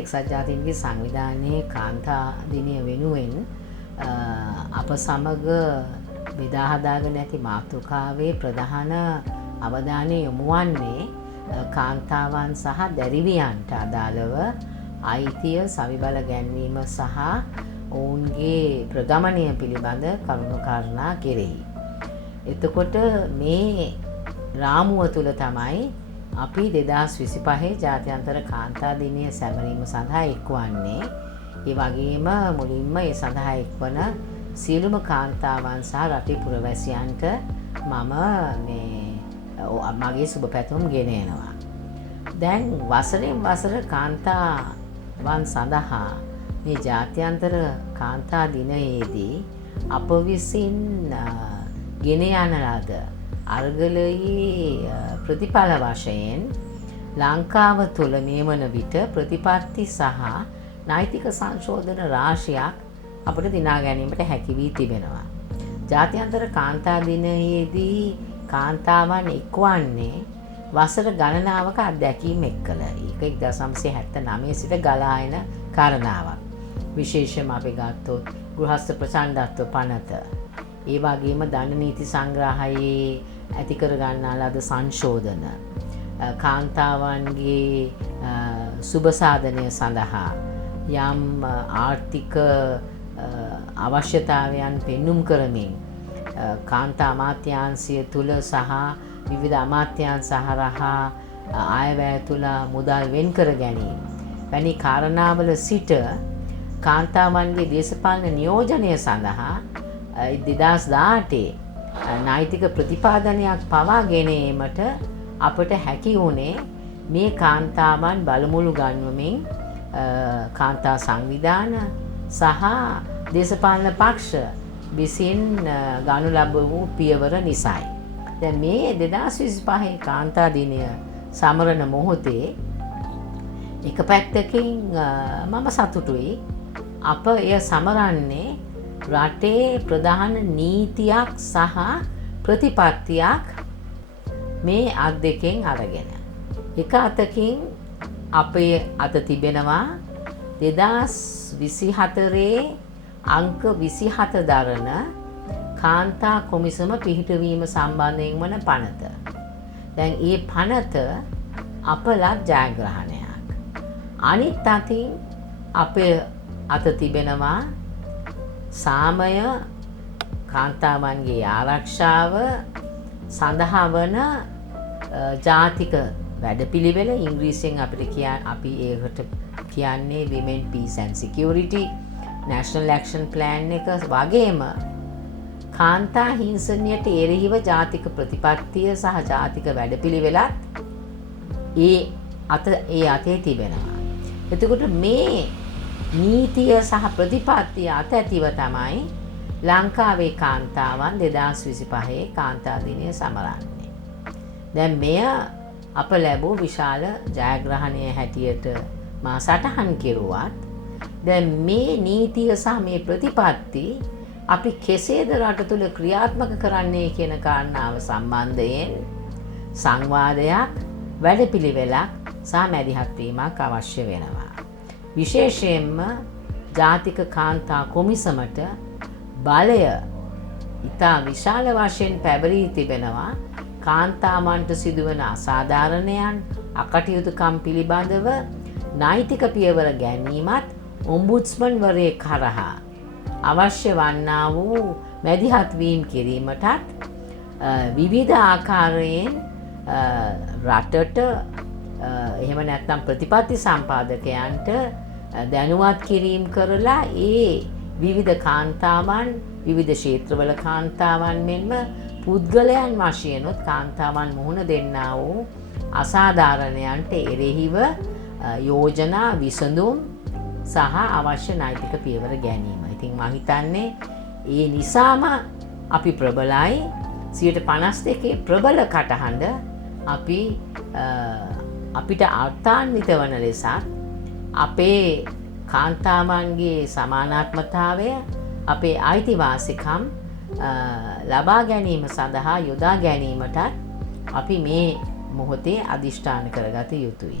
එක්සත් ජාතීන්ගේ සංවිධානයේ කාන්තා දිනය වෙනුවෙන් අප සමග බෙදා හදාගෙන ඇති මාතෘකාවේ ප්‍රධාන අවධානය යොමු වන්නේ කාන්තාවන් සහ දැරිවියන්ට අදාළව අයිතිය සවිබල ගැන්වීම සහ ඔවුන්ගේ ප්‍රගමනය පිළිබඳ කරුණු කාරණා කෙරෙහි. එතකොට මේ රාමුව තුළ තමයි අපි 2025 ජාත්‍යන්තර කාන්තා දිනය සැමරීම සඳහා එක්වන්නේ. ඒ වගේම මුලින්ම ඒ සඳහා එක්වන සියලුම කාන්තාවන් සහ රටේ පුරවැසියන්ට මම මගේ සුබ පැතුම් ගෙන එනවා. දැන් වසරෙන් වසර කාන්තාවන් සඳහා මේ ජාත්‍යන්තර කාන්තා දිනයේදී අප විසින් ගෙන යන ලද අර්ගලයේ ප්‍රතිඵල වශයෙන් ලංකාව තුළ මේ වන විට ප්‍රතිපත්ති සහ නෛතික සංශෝධන රාශියක් අපට දිනා ගැනීමට හැකි වී තිබෙනවා. ජාත්‍යන්තර කාන්තා දිනයේදී කාන්තාවන් එක්වන්නේ වසර ගණනාවක අත්දැකීම් එක්කල. ඒක 1979 සිට ගලා එන කාරණාවක්. විශේෂයෙන්ම අපි ගත්තොත් ගෘහස්ත ප්‍රචණ්ඩත්ව පනත, ඒ වගේම දඬු නීති සංග්‍රහයේ ඇති කර ගන්නා ලද සංශෝධන, කාන්තාවන්ගේ සුබ සාධනය සඳහා යම් ආර්ථික අවශ්‍යතාවයන් පෙන්눔 කරමින් කාන්තා අමාත්‍යාංශය තුල සහ විවිධ අමාත්‍යාංශ හරහා ආයවැය තුල මුදල් වෙන් කර ගැනීම වැනි කාරණාවල සිට කාන්තාවන්ගේ දේශපාලන නියෝජනය සඳහා 2018 නෛතික ප්‍රතිපාදනයක් පවා ගෙන ඒමට අපට හැකි වුණේ මේ කාන්තාවන් බලමුළු ගන්වමින් කාන්තා සංවිධාන සහ දේශපාලන පක්ෂ විසින් ගනු ලැබූ පියවර නිසායි. දැන් මේ 2025 කාන්තා දිනය සමරන මොහොතේ එක පැත්තකින් මම සතුටුයි. අප එය සමරන්නේ රටේ ප්‍රධාන නීතියක් සහ ප්‍රතිපත්තියක් මේ අත් දෙකෙන් අරගෙන. එක අතකින් අපේ අත තිබෙනවා 2024 අංක 27 දරන කාන්තා කොමිසම පිහිටවීම සම්බන්ධයෙන් වන පනත. දැන් මේ පනත අපලත් ජයග්‍රහණයක්. අනිත් අතින් අපේ අත තිබෙනවා සාමය කාන්තාවන්ගේ ආරක්ෂාව සඳහා වන ජාතික වැඩපිළිවෙල, ඉංග්‍රීසියෙන් අපි ඒකට කියන්නේ Women Peace and Security National Action Plan එක වගේම කාන්තා හිංසනයට එරෙහිව ජාතික ප්‍රතිපත්තිය සහ ජාතික වැඩපිළිවෙලත් ඒ අතේ තිබෙනවා. එතකොට මේ නීතිය සහ ප්‍රතිපත්තිය අත ඇතිව තමයි ලංකාවේ කාන්තාවන් 2025 කාන්තා දිනය සමරන්නේ. දැන් මෙය අප ලැබූ විශාල ජයග්‍රහණය හැටියට මා සටහන් කෙරුවත් දැන් මේ නීතිය සහ මේ ප්‍රතිපත්ති අපි කෙසේද රට තුළ ක්‍රියාත්මක කරන්නේ කියන කාරණාව සම්බන්ධයෙන් සංවාදයක්, වැඩපිළිවෙලක් සහ මැදිහත් වීමක් අවශ්‍ය වෙනවා. විශේෂයෙන්ම ජාතික කාන්තා කොමිසමට බලය ඉතා විශාල වශයෙන් පැවරී තිබෙනවා. කාන්තාවන්ට සිදුවන අසාධාරණයන්, අකටයුතුකම් පිළිබඳව නෛතික පියවර ගැනීමත් ඔම්බුඩ්ස්මන් වරයෙක් හරහා අවශ්‍ය වන්නා වූ මැදිහත් වීම කිරීමටත් විවිධ ආකාරයෙන් රටට එහෙම නැත්නම් ප්‍රතිපත්ති සම්පාදකයන්ට දැනුවත් කිරීම කරලා ඒ විවිධ කාන්තාවන්, විවිධ ක්ෂේත්‍රවල කාන්තාවන් මෙන්ම පුද්ගලයන් වශයෙන්ුත් කාන්තාවන් මුහුණ දෙන්නා වූ අසාධාරණයන්ට එරෙහිව යෝජනා, විසඳුම් සහ අවශ්‍ය නෛතික පියවර ගැනීම. ඉතින් මම හිතන්නේ ඒ නිසාම අපි ප්‍රබලයි. 52 ප්‍රබල කටහඬ අපිට අර්ථාන්විත වන ලෙසත් අපේ කාන්තාවන්ගේ සමානාත්මතාවය, අපේ අයිතිවාසිකම් ලබා ගැනීම සඳහා යොදා ගැනීමටත් අපි මේ මොහොතේ අදිෂ්ඨාන කරගත යුතුයි.